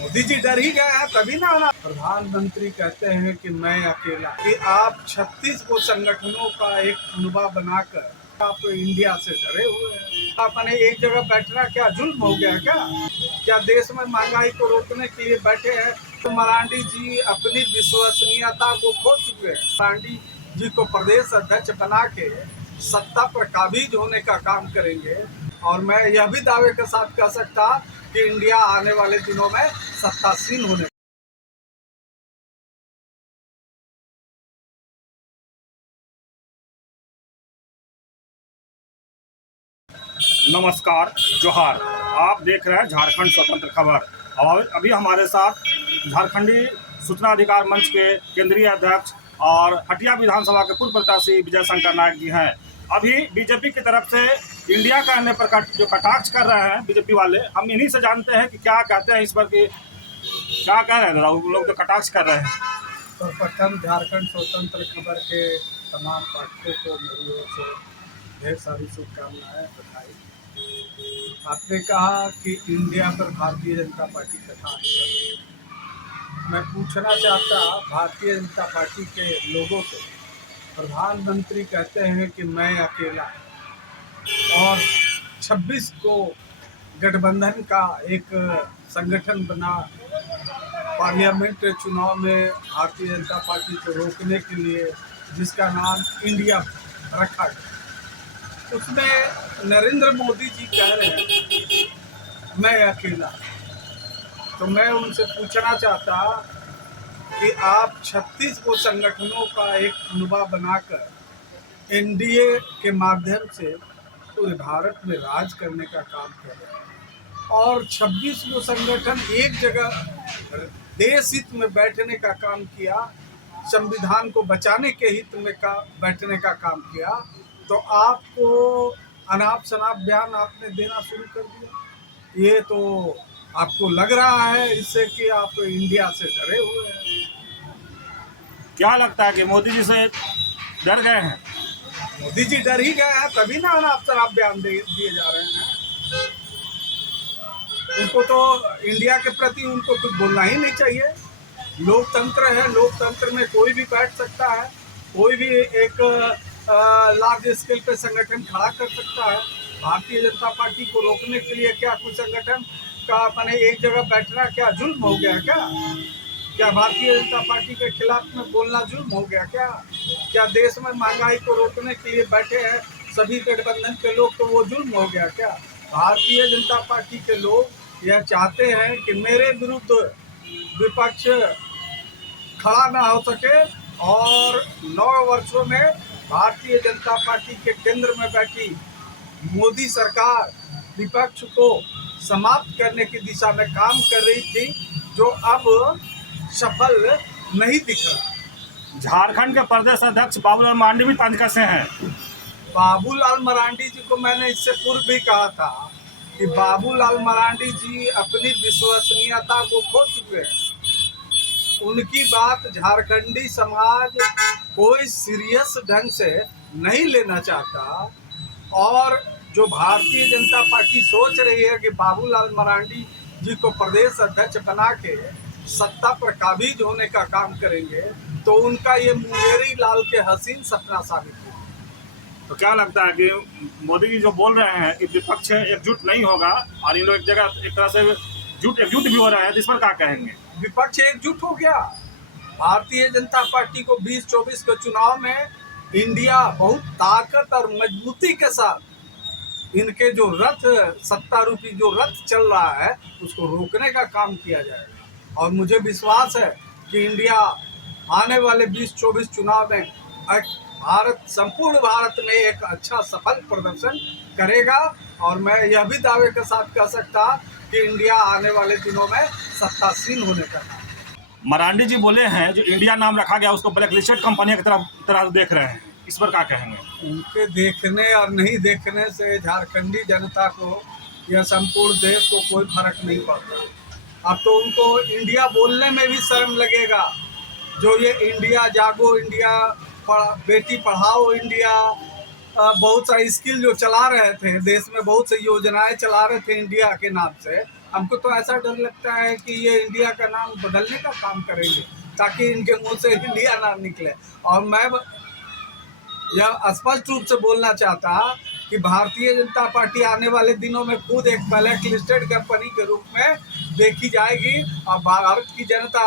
मोदी जी डर ही गए हैं तभी ना प्रधानमंत्री कहते हैं कि मैं अकेला, कि आप 36 को संगठनों का एक कुनबा बनाकर आप इंडिया से डरे हुए हैं। आपने एक जगह बैठना क्या जुल्म हो गया क्या देश में महंगाई को रोकने के लिए बैठे हैं? तो मरांडी जी अपनी विश्वसनीयता को खो चुके हैं। मरांडी जी को प्रदेश अध्यक्ष बना के सत्ता पर काबिज होने का काम करेंगे। और मैं यह भी दावे के साथ कह सकता कि इंडिया आने वाले दिनों में सत्तासीन होने। नमस्कार, जोहार। आप देख रहे हैं झारखंड स्वतंत्र खबर। और अभी हमारे साथ झारखंडी सूचना अधिकार मंच के केंद्रीय अध्यक्ष और हटिया विधानसभा के पूर्व प्रत्याशी विजय शंकर नायक जी हैं। अभी बीजेपी की तरफ से इंडिया का आने पर जो कटाक्ष कर रहे हैं बीजेपी वाले, हम इन्हीं से जानते हैं कि क्या कहते हैं इस पर, कि क्या कह रहे हैं लोग जो कटाक्ष कर रहे हैं। सर्वप्रथम झारखंड स्वतंत्र खबर के तमाम पाठकों को मेरी ओर से ढेर सारी शुभकामनाएं, बधाई। आपने कहा कि इंडिया पर भारतीय जनता पार्टी कटाक्ष कर रही है। मैं पूछना चाहता भारतीय जनता पार्टी के लोगों से, प्रधानमंत्री कहते हैं कि मैं अकेला, और 26 को गठबंधन का एक संगठन बना पार्लियामेंट चुनाव में भारतीय जनता पार्टी को रोकने के लिए, जिसका नाम इंडिया रखा गया। उसमें नरेंद्र मोदी जी कह रहे हैं मैं अकेला। तो मैं उनसे पूछना चाहता कि आप 36 को संगठनों का एक कुनबा बनाकर एनडीए के माध्यम से पूरे भारत में राज करने का काम कर रहे हैं, और 26 को संगठन एक जगह देश हित में बैठने का काम किया, संविधान को बचाने के हित में बैठने का काम किया। तो आपको अनाप शनाप बयान आपने देना शुरू कर दिया। ये तो आपको लग रहा है इससे कि आप इंडिया से डरे हुए हैं। क्या लगता है कि मोदी जी से डर गए हैं? मोदी जी डर ही गए हैं तभी ना अनाप शनाप बयान दिए जा रहे हैं। उनको तो इंडिया के प्रति उनको कुछ बोलना ही नहीं चाहिए। लोकतंत्र है, लोकतंत्र में कोई भी बैठ सकता है, कोई भी एक लार्ज स्केल पे संगठन खड़ा कर सकता है। भारतीय जनता पार्टी को रोकने के लिए क्या कुछ संगठन का अपने एक जगह बैठना क्या जुल्म हो गया क्या भारतीय जनता पार्टी के खिलाफ में बोलना जुल्म हो गया क्या देश में महंगाई को रोकने के लिए बैठे हैं सभी गठबंधन के लोग, तो वो जुल्म हो गया क्या? भारतीय जनता पार्टी के लोग यह चाहते हैं कि मेरे विरुद्ध विपक्ष खड़ा ना हो सके, और 9 वर्षों में भारतीय जनता पार्टी के केंद्र में बैठी मोदी सरकार विपक्ष को समाप्त करने की दिशा में काम कर रही थी, जो अब सफल नहीं दिख रहा। झारखंड के प्रदेश अध्यक्ष बाबूलाल मरांडी भी तंज कसे हैं। बाबूलाल मरांडी जी को मैंने इससे पूर्व भी कहा था कि बाबूलाल मरांडी जी अपनी विश्वसनीयता को खो चुके हैं। उनकी बात झारखंडी समाज कोई सीरियस ढंग से नहीं लेना चाहता, और जो भारतीय जनता पार्टी सोच रही है कि बाबूलाल मरांडी जी को प्रदेश अध्यक्ष बना के सत्ता पर काबिज होने का काम करेंगे, तो उनका ये मुंगेरी लाल के हसीन सपना साबित हो। तो क्या लगता है कि मोदी जी जो बोल रहे हैं कि विपक्ष एकजुट नहीं होगा और इन लोग एक जगह एक तरह से एकजुट भी हो रहे हैं, तो इस पर क्या कहेंगे? विपक्ष एकजुट हो गया। भारतीय जनता पार्टी को 2024 के चुनाव में इंडिया बहुत ताकत और मजबूती के साथ इनके जो रथ, सत्ता रूपी जो रथ चल रहा है, उसको रोकने का काम किया जाएगा। और मुझे विश्वास है कि इंडिया आने वाले 2024 चुनाव में संपूर्ण भारत में एक अच्छा सफल प्रदर्शन करेगा। और मैं यह भी दावे के साथ कह सकता कि इंडिया आने वाले दिनों में सत्तासीन होने का काम। मरांडी जी बोले हैं जो इंडिया नाम रखा गया उसको ब्लैक लिस्टेड कंपनी की तरह देख रहे हैं, इस पर क्या कहेंगे? उनके देखने और नहीं देखने से झारखंडी जनता को या संपूर्ण देश को कोई फर्क नहीं पड़ता। अब तो उनको इंडिया बोलने में भी शर्म लगेगा। जो ये इंडिया जागो, इंडिया बेटी पढ़ाओ, इंडिया बहुत सारी स्किल जो चला रहे थे, देश में बहुत सी योजनाएं चला रहे थे इंडिया के नाम से, हमको तो ऐसा डर लगता है कि ये इंडिया का नाम बदलने का काम करेंगे ताकि इनके मुंह से इंडिया ना निकले। और मैं यह स्पष्ट रूप से बोलना चाहता कि भारतीय जनता पार्टी आने वाले दिनों में खुद एक ब्लैक लिस्टेड कंपनी के रूप में देखी जाएगी और भारत की जनता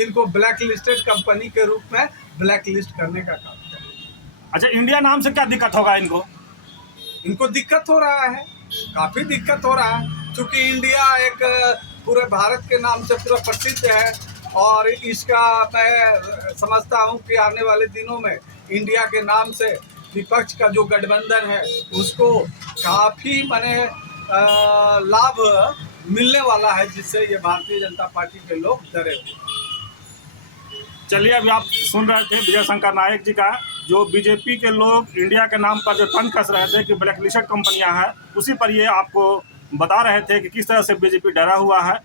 इनको ब्लैक लिस्टेड कंपनी के रूप में ब्लैक लिस्ट करने का काम करेगी। अच्छा, इंडिया नाम से क्या दिक्कत होगा इनको? इनको दिक्कत हो रहा है, काफ़ी दिक्कत हो रहा है, क्योंकि इंडिया एक पूरे भारत के नाम से पूरा प्रसिद्ध है और इसका मैं समझता हूँ कि आने वाले दिनों में इंडिया के नाम से विपक्ष का जो गठबंधन है उसको काफ़ी माने लाभ मिलने वाला है, जिससे ये भारतीय जनता पार्टी के लोग डरे हुए। चलिए, अभी आप सुन रहे थे विजय शंकर नायक जी का, जो बीजेपी के लोग इंडिया के नाम पर जो तंज कस रहे थे कि ब्लैक लिस्टेड कंपनियां हैं, उसी पर ये आपको बता रहे थे कि किस तरह से बीजेपी डरा हुआ है।